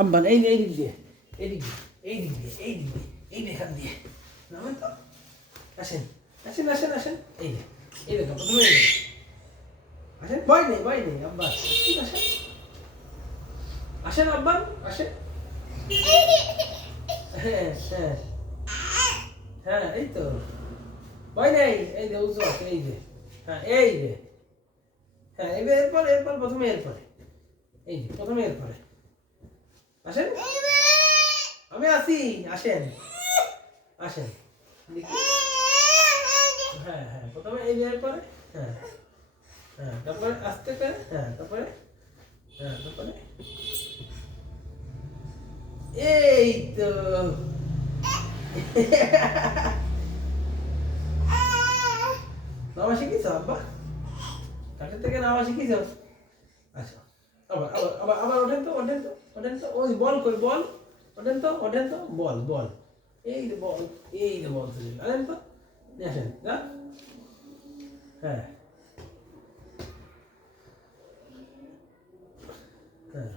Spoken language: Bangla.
আব্বান এই দিক দিয়ে, এই দিক দিয়ে, এই দিক দিয়ে, এই দিক দিয়ে, এই এখান দিয়ে নামেন তো। আসেন আসেন আসেন আসেন, এই দেখো প্রথমে এই দেখো। আসেন, ভয় নেই আব্বা, আসেন আসেন আব্বান আসেন। হ্যাঁ হ্যাঁ হ্যাঁ, এই তো ভয় নেই, এই যে উঁচু আছে, এই যে হ্যাঁ এই যে হ্যাঁ, এবার এরপর প্রথমে এরপরে, এই যে প্রথমে এরপরে আসেন, আমি আছি, আসেন আসেন। দেখি। হ্যাঁ হ্যাঁ, প্রথমে এই যে এরপরে, হ্যাঁ হ্যাঁ, তারপরে আস্তে করে, হ্যাঁ তারপরে, হ্যাঁ তারপরে, এই তো। নামা শিখিস আব্বা, কাঠের থেকে নামা শিখিস। আচ্ছা, আবার ওঠেন তো, ওঠেন তো, ওই বল কই বল, ওঠেন তো, বল, এই যে বল, এই যে বল তুলে আনেন তো, নিয়ে আসেন না। হ্যাঁ হ্যাঁ